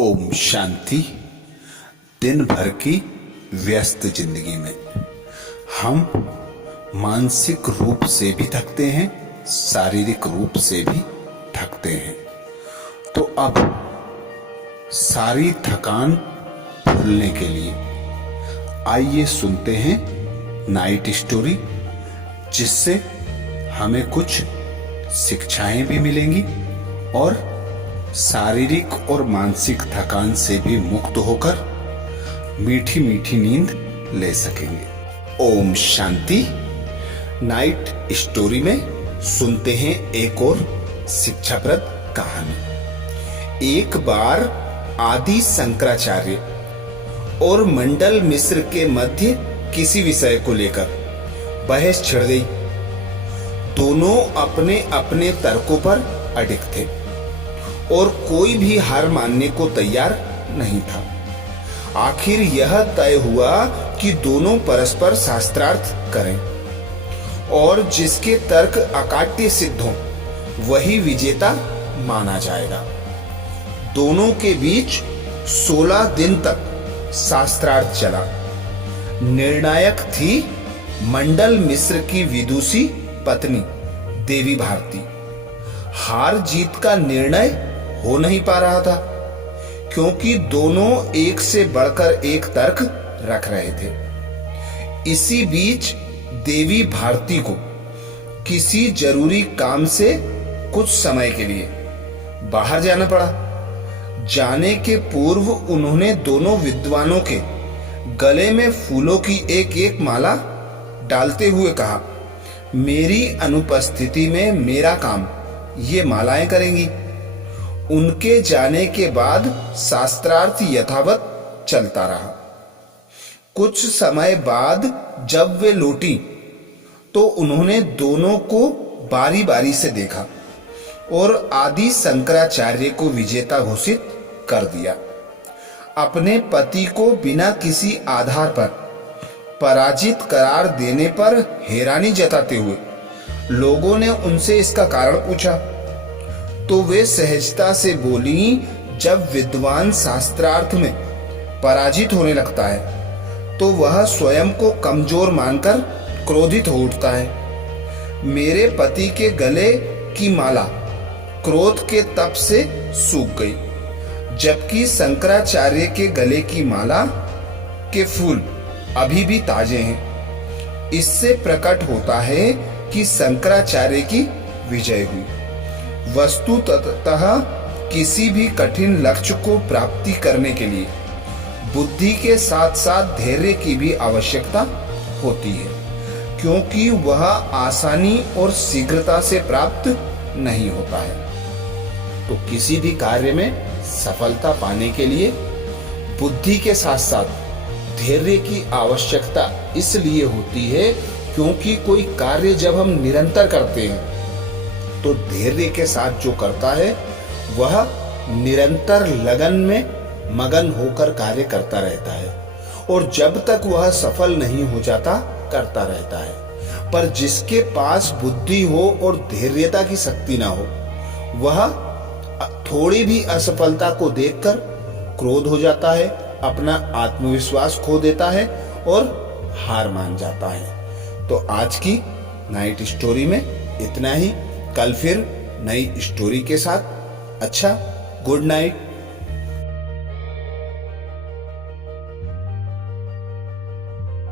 ओम शांति। दिन भर की व्यस्त जिंदगी में हम मानसिक रूप से भी थकते हैं, शारीरिक रूप से भी थकते हैं। तो अब सारी थकान भूलने के लिए आइए सुनते हैं नाइट स्टोरी, जिससे हमें कुछ शिक्षाएं भी मिलेंगी और शारीरिक और मानसिक थकान से भी मुक्त होकर मीठी मीठी नींद ले सकेंगे। ओम शांति। नाइट स्टोरी में सुनते हैं एक और शिक्षाप्रद कहानी। एक बार आदि शंकराचार्य और मंडल मिश्र के मध्य किसी विषय को लेकर बहस छिड़ गई। दोनों अपने अपने तर्कों पर अडिग थे और कोई भी हार मानने को तैयार नहीं था। आखिर यह तय हुआ कि दोनों परस्पर शास्त्रार्थ करें और जिसके तर्क अकाट्य सिद्ध हों वही विजेता माना जाएगा। दोनों के बीच 16 दिन तक शास्त्रार्थ चला। निर्णायक थी मंडल मिश्र की विदुषी पत्नी देवी भारती। हार जीत का निर्णय हो नहीं पा रहा था, क्योंकि दोनों एक से बढ़कर एक तर्क रख रहे थे। इसी बीच देवी भारती को किसी जरूरी काम से कुछ समय के लिए बाहर जाना पड़ा। जाने के पूर्व उन्होंने दोनों विद्वानों के गले में फूलों की एक एक माला डालते हुए कहा, मेरी अनुपस्थिति में मेरा काम ये मालाएं करेंगी। उनके जाने के बाद शास्त्रार्थ यथावत चलता रहा। कुछ समय बाद जब वे लौटी तो उन्होंने दोनों को बारी बारी से देखा और आदि शंकराचार्य को विजेता घोषित कर दिया। अपने पति को बिना किसी आधार पर पराजित करार देने पर हैरानी जताते हुए लोगों ने उनसे इसका कारण पूछा, तो वे सहजता से बोली, जब विद्वान शास्त्रार्थ में पराजित होने लगता है तो वह स्वयं को कमजोर मानकर क्रोधित हो उठता है। मेरे पति के गले की माला क्रोध के तप से सूख गई, जबकि शंकराचार्य के गले की माला के फूल अभी भी ताजे हैं। इससे प्रकट होता है कि शंकराचार्य की विजय हुई। वस्तुतः किसी भी कठिन लक्ष्य को प्राप्ति करने के लिए बुद्धि के साथ साथ धैर्य की भी आवश्यकता होती है, क्योंकि वह आसानी और शीघ्रता से प्राप्त नहीं होता है। तो किसी भी कार्य में सफलता पाने के लिए बुद्धि के साथ साथ धैर्य की आवश्यकता इसलिए होती है, क्योंकि कोई कार्य जब हम निरंतर करते हैं तो धैर्य के साथ जो करता है वह निरंतर लगन में मगन होकर कार्य करता रहता है और जब तक वह सफल नहीं हो जाता करता रहता है। पर जिसके पास बुद्धि हो और धैर्यता की शक्ति ना हो, वह थोड़ी भी असफलता को देखकर क्रोध हो जाता है, अपना आत्मविश्वास खो देता है और हार मान जाता है। तो आज की नाइट स्टोरी में इतना ही। कल फिर नई स्टोरी के साथ। अच्छा, गुड नाइट।